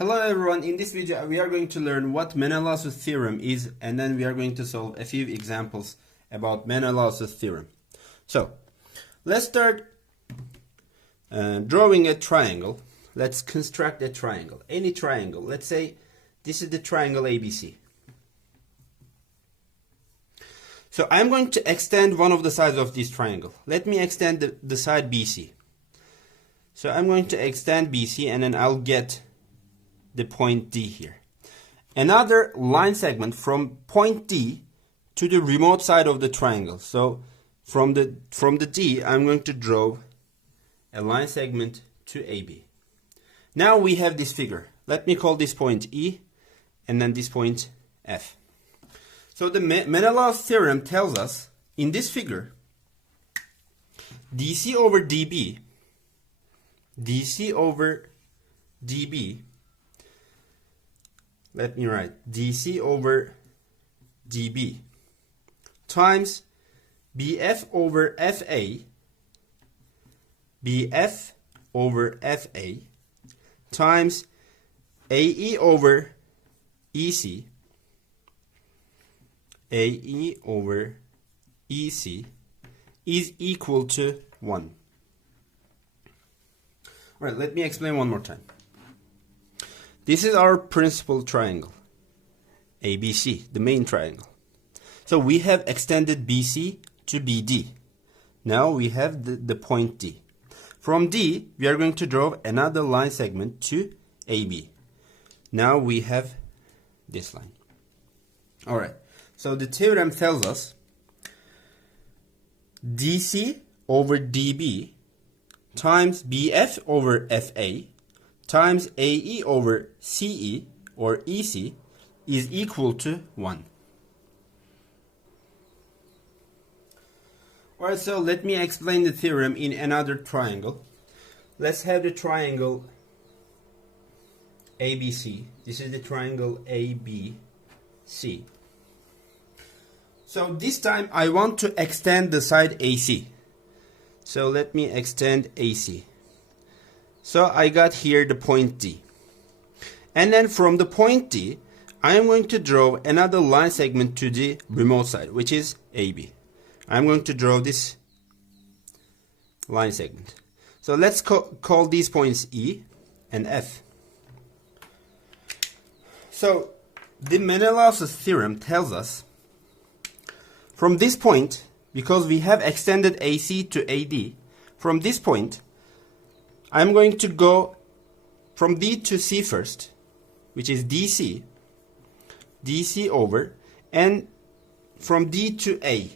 Hello everyone, in this video we are going to learn what Menelaus Theorem is, and then we are going to solve a few examples about Menelaus Theorem. So, let's start drawing a triangle. Let's construct a triangle, any triangle. Let's say this is the triangle ABC. So I'm going to extend one of the sides of this triangle. Let me extend the side BC. So I'm going to extend BC and then I'll get the point D here. Another line segment from point D to the remote side of the triangle. So from the D, I'm going to draw a line segment to AB. Now we have this figure. Let me call this point E and then this point F. So the Menelaus theorem tells us in this figure DC over DB let me write DC over DB times BF over FA times AE over EC is equal to 1. Alright, let me explain one more time. This is our principal triangle, ABC, the main triangle. So we have extended BC to BD. Now we have the point D. From D, we are going to draw another line segment to AB. Now we have this line. Alright, so the theorem tells us DC over DB times BF over FA times AE over CE or EC is equal to 1. Alright, so let me explain the theorem in another triangle. Let's have the triangle ABC. This is the triangle ABC. So this time I want to extend the side AC. So let me extend AC. So I got here the point D. And then from the point D, I am going to draw another line segment to the remote side, which is AB. I'm going to draw this line segment. So let's call these points E and F. So the Menelaus theorem tells us from this point, because we have extended AC to AD, from this point, I'm going to go from D to C first, which is DC over, and from D to A,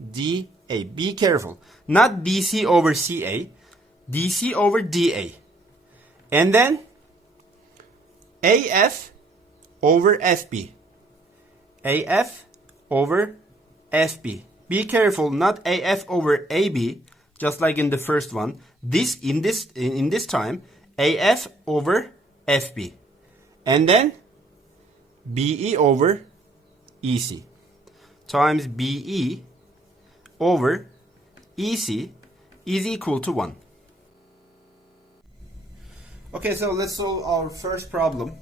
DA. Be careful, not DC over CA, DC over DA. And then AF over FB, AF over FB. Be careful, not AF over AB, just like in the first one. In this time, AF over FB, and then BE over EC times BE over EC is equal to 1. Okay, so let's solve our first problem.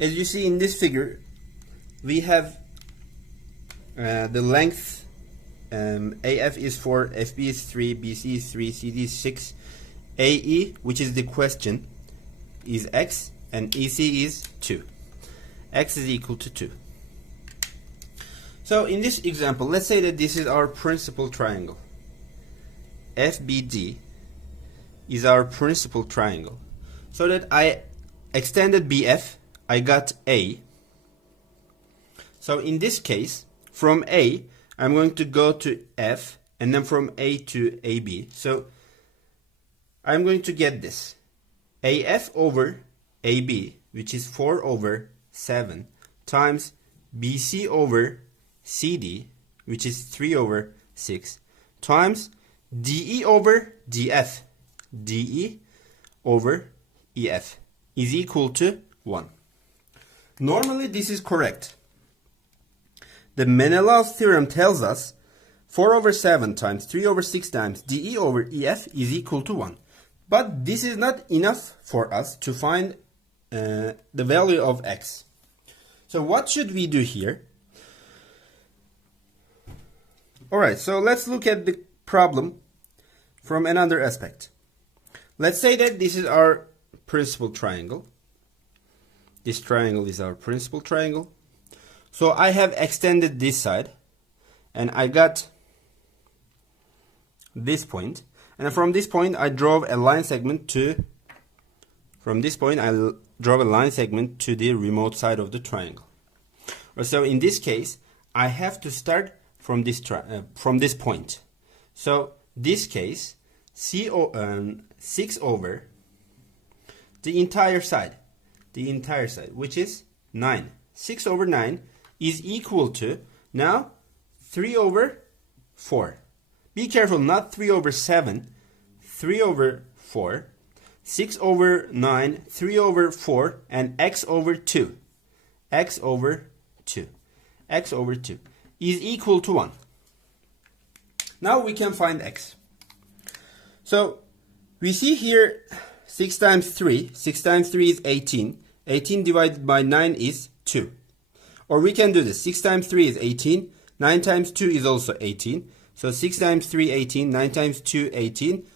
As you see in this figure, we have the length AF is 4, FB is 3, BC is 3, CD is 6, AE, which is the question, is X, and EC is 2. X is equal to 2. So in this example, let's say that this is our principal triangle. FBD is our principal triangle. So that I extended BF, I got A. So in this case, from A, I'm going to go to F, and then from A to AB. So I'm going to get this. AF over AB, which is 4 over 7, times BC over CD, which is 3 over 6, times DE over DF, DE over EF, is equal to 1. Normally this is correct. The Menelaus theorem tells us 4 over 7 times 3 over 6 times DE over EF is equal to 1. But this is not enough for us to find the value of x. So what should we do here? Alright, so let's look at the problem from another aspect. Let's say that this is our principal triangle. This triangle is our principal triangle. So I have extended this side and I got this point. And from this point I drove a line segment to the remote side of the triangle. So in this case I have to start from this point. So this case 6 over the entire side, which is 9. 6 over 9 is equal to now 3 over 4. Be careful, not 3 over 7, 3 over 4, 6 over 9, 3 over 4, and x over 2. X over 2 is equal to 1. Now we can find x. So we see here 6 times 3. 6 times 3 is 18. 18 divided by 9 is 2. Or we can do this. 6 times 3 is 18. 9 times 2 is also 18. So 6 times 3, 18. 9 times 2, 18.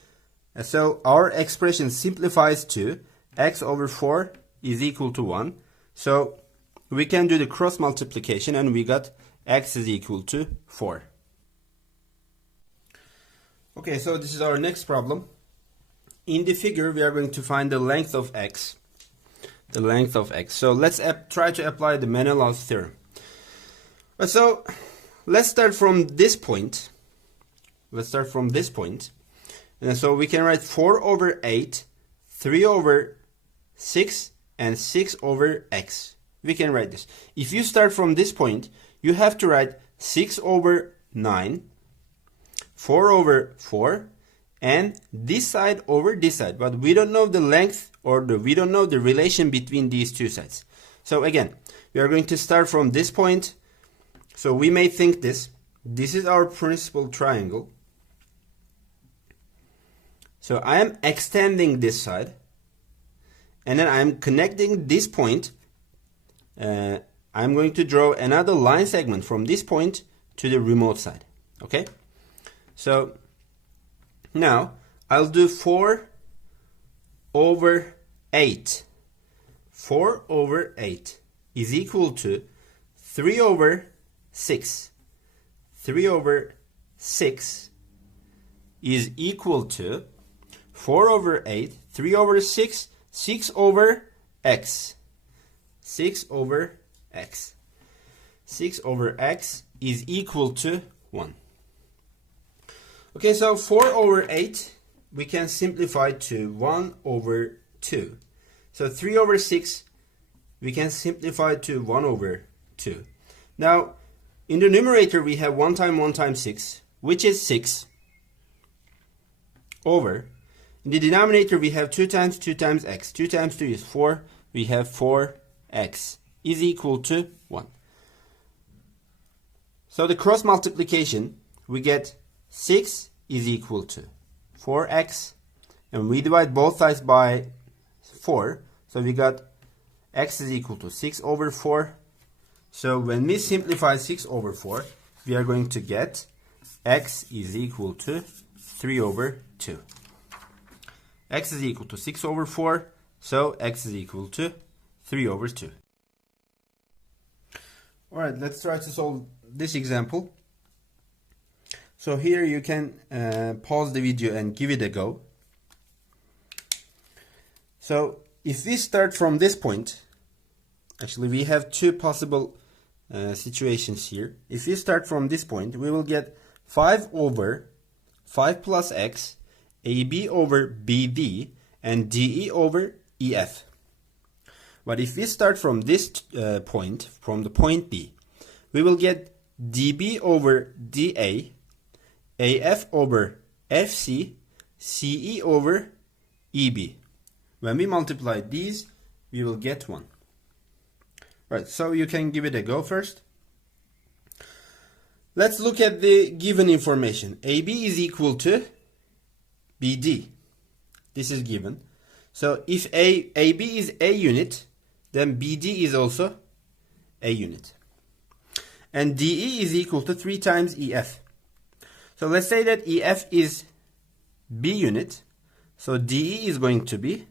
So our expression simplifies to x over 4 is equal to 1. So we can do the cross multiplication and we got x is equal to 4. Okay, so this is our next problem. In the figure, we are going to find the length of x. The length of x. So let's try to apply the Menelaus Theorem. So let's start from this point. And so we can write 4 over 8, 3 over 6, and 6 over x. We can write this. If you start from this point, you have to write 6 over 9, 4 over 4, and this side over this side. But we don't know the length or we don't know the relation between these two sides. So again, we are going to start from this point. So we may think this is our principal triangle. So I am extending this side, and then I am connecting this point. I'm going to draw another line segment from this point to the remote side. Okay? So now I'll do 4 over 8. 4 over 8 is equal to 3 over 6. 3 over 6 is equal to 4 over 8, 3 over 6, 6 over x. 6 over x. 6 over x is equal to 1. Okay, so 4 over 8 we can simplify to 1 over 2. So 3 over 6 we can simplify to 1 over 2. Now in the numerator we have 1 times 6, which is 6, over. In the denominator we have 2 times x. 2 times 2 is 4. We have 4x is equal to 1. So the cross multiplication, we get 6 is equal to 4x, and we divide both sides by 4. So we got x is equal to 6 over 4. So when we simplify 6 over 4, we are going to get x is equal to 3 over 2. X is equal to 6 over 4, so x is equal to 3 over 2. Alright, let's try to solve this example. So here you can pause the video and give it a go. So if we start from this point, actually we have two possible situations here. If we start from this point, we will get 5 over 5 plus x, AB over BD, and DE over EF. But if we start from this point, from the point B, we will get DB over DA, AF over FC, CE over EB. When we multiply these, we will get 1. Right, so you can give it a go first. Let's look at the given information. AB is equal to BD. This is given. So if AB is a unit, then BD is also a unit. And DE is equal to 3 times EF. So let's say that EF is B unit. So DE is going to be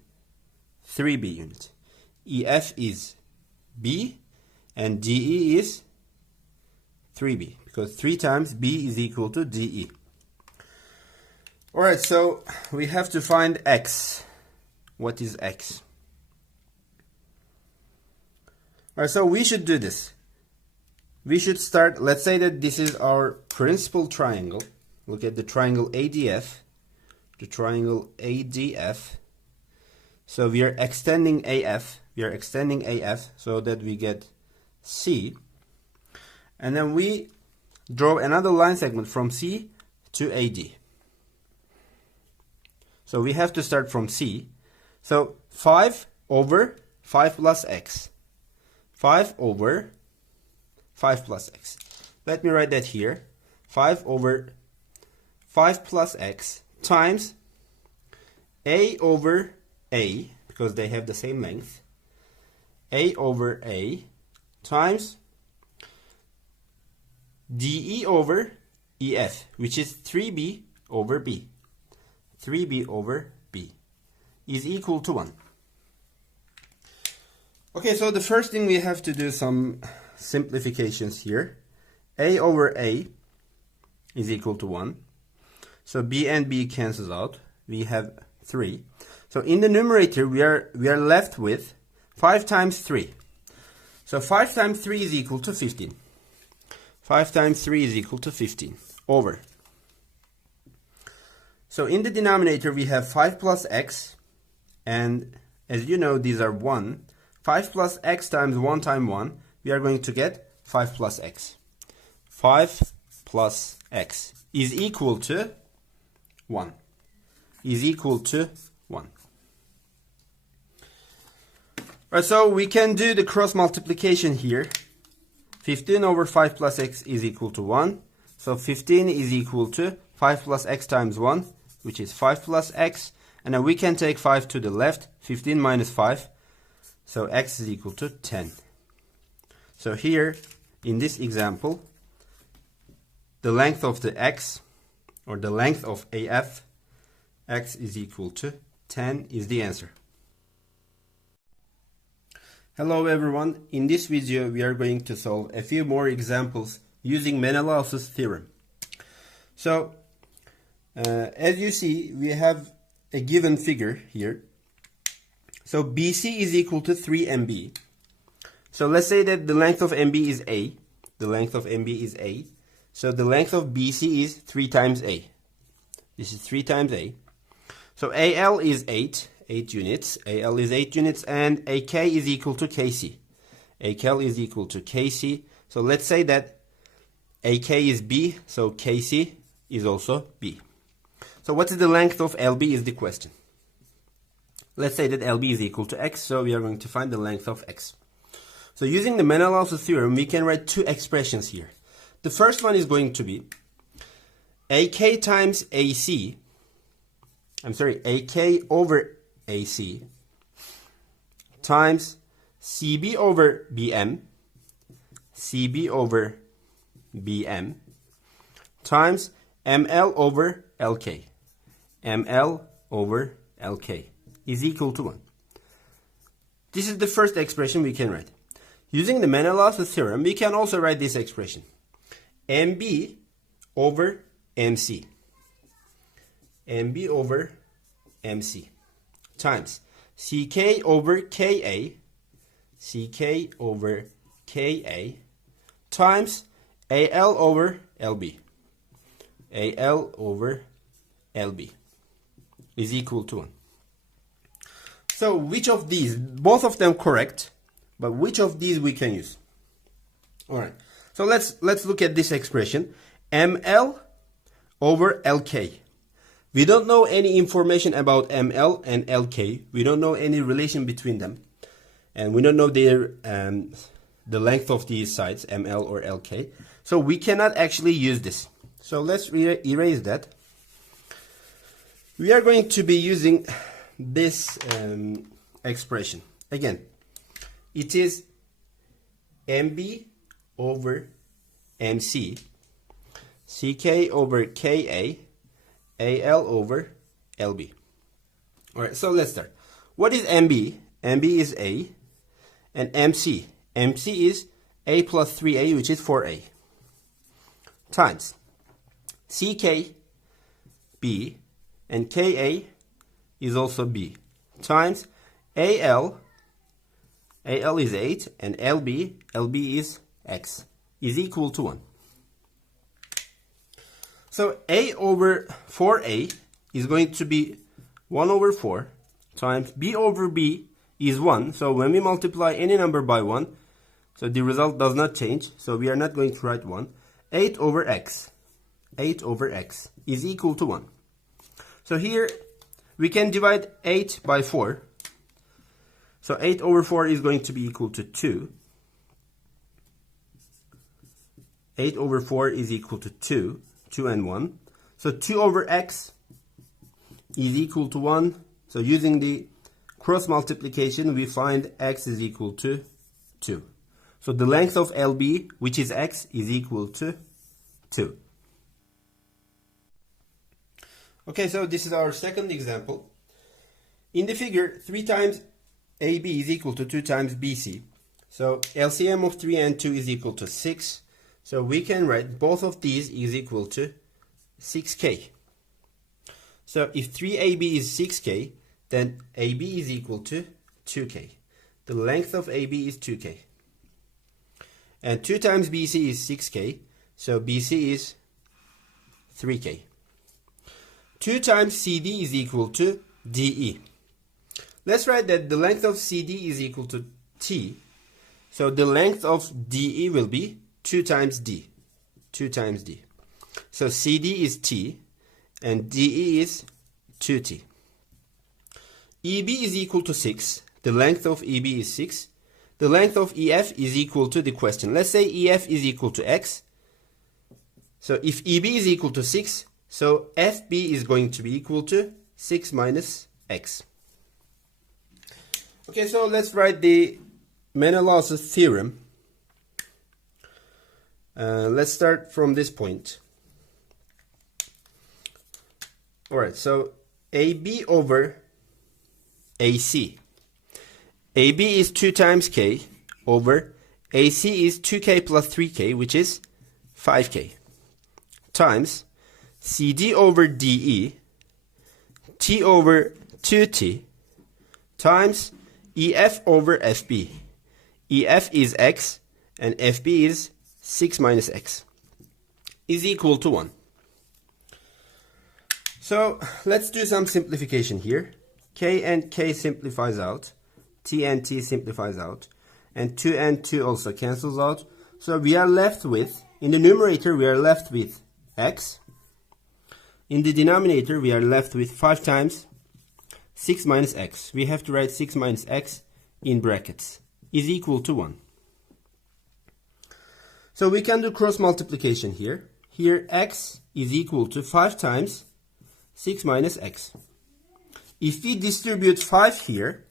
3B unit. EF is B and DE is 3B, because 3 times B is equal to DE. Alright, so we have to find X. What is X? Alright, so we should do this. We should start, let's say that this is our principal triangle. Look at the triangle ADF. The triangle ADF. So we are extending AF. We are extending AF so that we get C. And then we draw another line segment from C to AD. So we have to start from C. So 5 over 5 plus X. 5 over 5 plus X. Let me write that here. 5 over 5 plus X times A over A, because they have the same length. A over A times DE over EF, which is 3B over B. 3B over B is equal to 1. Okay, so the first thing we have to do some simplifications here. A over A is equal to 1. So B and B cancels out. We have 3. So in the numerator, we are left with 5 times 3. So 5 times 3 is equal to 15. 5 times 3 is equal to 15 over. So in the denominator, we have 5 plus X. And as you know, these are 1. 5 plus X times 1 times 1, we are going to get 5 plus X. 5 plus X is equal to 1. Is equal to 1. Right, so we can do the cross multiplication here. 15 over 5 plus X is equal to 1. So 15 is equal to 5 plus X times 1, which is 5 plus X. And then we can take 5 to the left. 15 minus 5. So X is equal to 10. So here, in this example, the length of the X, or the length of AF, X is equal to 10 is the answer. Hello everyone, in this video we are going to solve a few more examples using Menelaus Theorem. So, as you see, we have a given figure here. So BC is equal to 3MB. So let's say that the length of MB is A. The length of MB is A. So the length of BC is 3 times A. This is 3 times A. So AL is 8 units. AL is 8 units, and AK is equal to KC. AKL is equal to KC. So let's say that AK is B, so KC is also B. So what is the length of LB is the question. Let's say that LB is equal to X, so we are going to find the length of X. So using the Menelaus theorem, we can write two expressions here. The first one is going to be AK times AC. AK over AC times CB over BM, CB over BM times ML over LK, ML over LK is equal to 1. This is the first expression we can write. Using the Menelaus theorem, we can also write this expression. MB over MC. MB over MC times CK over KA, CK over KA times AL over LB, AL over LB is equal to 1. So which of these, both of them correct, but which of these we can use? Alright, so let's look at this expression. ML over LK. We don't know any information about ML and LK. We don't know any relation between them. And we don't know their the length of these sides, ML or LK. So we cannot actually use this. So let's erase that. We are going to be using this expression. Again, it is MB over MC, CK over KA, AL over LB. Alright, so let's start. What is MB? MB is A, and MC. MC is A plus 3A, which is 4A, times CK, B, and KA is also B, times AL, AL is 8, and LB, LB is X, is equal to 1. So A over 4A is going to be 1 over 4 times B over B is 1. So when we multiply any number by 1, so the result does not change. So we are not going to write 1. 8 over X. 8 over X is equal to 1. So here we can divide 8 by 4. So 8 over 4 is going to be equal to 2. 8 over 4 is equal to 2. 2 and 1. So 2 over X is equal to 1. So using the cross multiplication, we find X is equal to 2. So the length of LB, which is X, is equal to 2. Okay, so this is our second example. In the figure, 3 times AB is equal to 2 times BC. So LCM of 3 and 2 is equal to 6. So we can write both of these is equal to 6K. So if 3AB is 6K, then AB is equal to 2K. The length of AB is 2K. And 2 times BC is 6K, so BC is 3K. 2 times CD is equal to DE. Let's write that the length of CD is equal to T. So the length of DE will be 2 times D. 2 times D. So CD is T and DE is 2T. EB is equal to 6. The length of EB is 6. The length of EF is equal to the question. Let's say EF is equal to X. So if EB is equal to 6, so FB is going to be equal to 6 minus X. Okay, so let's write the Menelaus Theorem. Let's start from this point. Alright, so AB over AC. AB is 2 times K over AC is 2K plus 3K, which is 5K, times CD over DE, T over 2T, times EF over FB. EF is X and FB is 6 minus X, is equal to 1. So let's do some simplification here. K and K simplifies out. T and T simplifies out. And 2 and 2 also cancels out. So we are left with, in the numerator we are left with X. In the denominator we are left with 5 times 6 minus X. We have to write 6 minus X in brackets. Is equal to 1. So we can do cross multiplication here. Here X is equal to 5 times 6 minus X. If we distribute 5 here,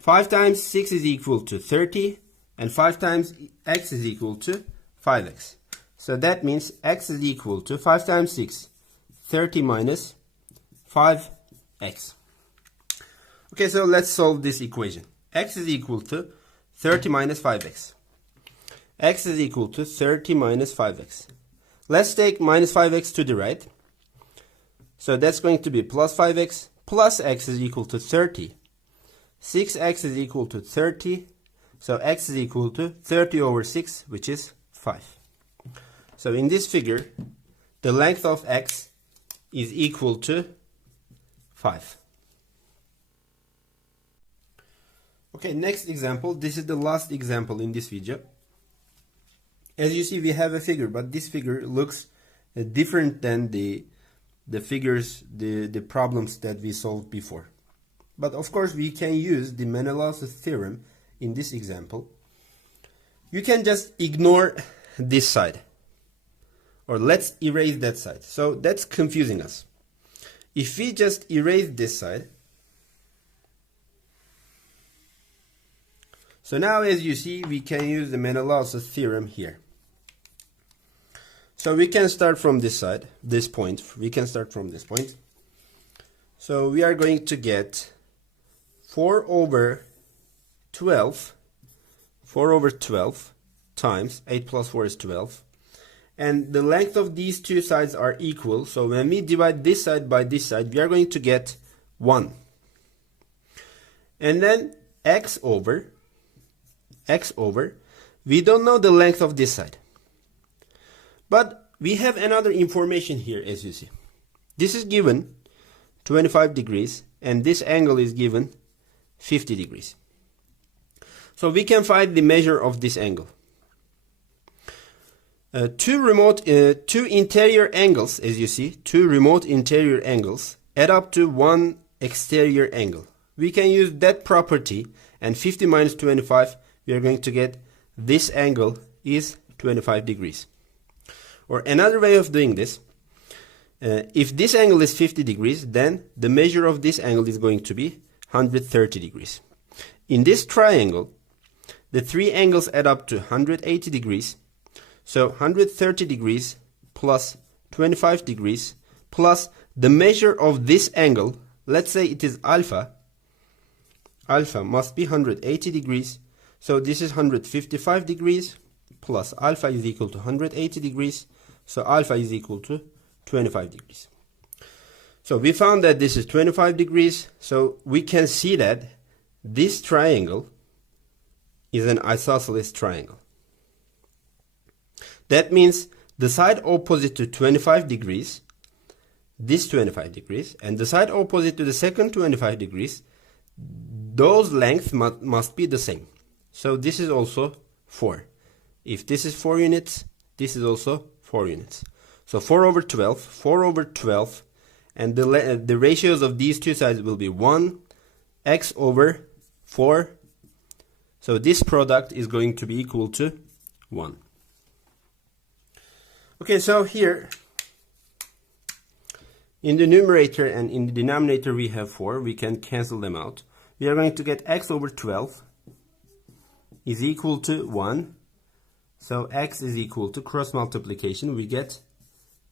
5 times 6 is equal to 30, and 5 times X is equal to 5X. So that means X is equal to 5 times 6, 30 minus 5X. Okay, so let's solve this equation. X is equal to 30 minus 5X. X is equal to 30 minus 5X. Let's take minus 5X to the right. So that's going to be plus 5X plus X is equal to 30. 6X is equal to 30. So X is equal to 30 over 6, which is 5. So in this figure, the length of X is equal to 5. Okay, next example. This is the last example in this video. As you see, we have a figure, but this figure looks different than the figures, the problems that we solved before. But of course, we can use the Menelaus Theorem in this example. You can just ignore this side. Or let's erase that side. So that's confusing us. If we just erase this side, So now, as you see, we can use the Menelaus Theorem here. So we can start from this side, this point. We can start from this point. So we are going to get 4 over 12 times 8 plus 4 is 12. And the length of these two sides are equal. So when we divide this side by this side, we are going to get 1. And then x over, we don't know the length of this side. But we have another information here, as you see. This is given 25 degrees, and this angle is given 50 degrees. So we can find the measure of this angle. Two interior angles, as you see, two remote interior angles add up to one exterior angle. We can use that property, and 50 minus 25, we are going to get this angle is 25 degrees. Or another way of doing this, if this angle is 50 degrees, then the measure of this angle is going to be 130 degrees. In this triangle, the three angles add up to 180 degrees. So 130 degrees plus 25 degrees plus the measure of this angle, let's say it is alpha. Alpha must be 180 degrees. So this is 155 degrees plus alpha is equal to 180 degrees. So alpha is equal to 25 degrees. So we found that this is 25 degrees. So we can see that this triangle is an isosceles triangle. That means the side opposite to 25 degrees, this 25 degrees, and the side opposite to the second 25 degrees, those lengths must be the same. So this is also 4. If this is 4 units, this is also 4 units. So 4 over 12, and the ratios of these two sides will be 1, x over 4. So this product is going to be equal to 1. Okay, so here, in the numerator and in the denominator we have 4, we can cancel them out. We are going to get x over 12 is equal to 1. So x is equal to cross multiplication, we get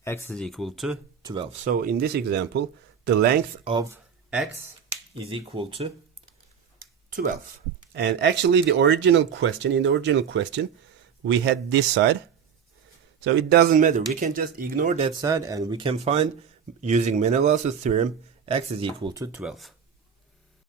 x is equal to 12. So in this example, the length of x is equal to 12. And actually in the original question, we had this side. So it doesn't matter. We can just ignore that side and we can find, using Menelaus' theorem, x is equal to 12.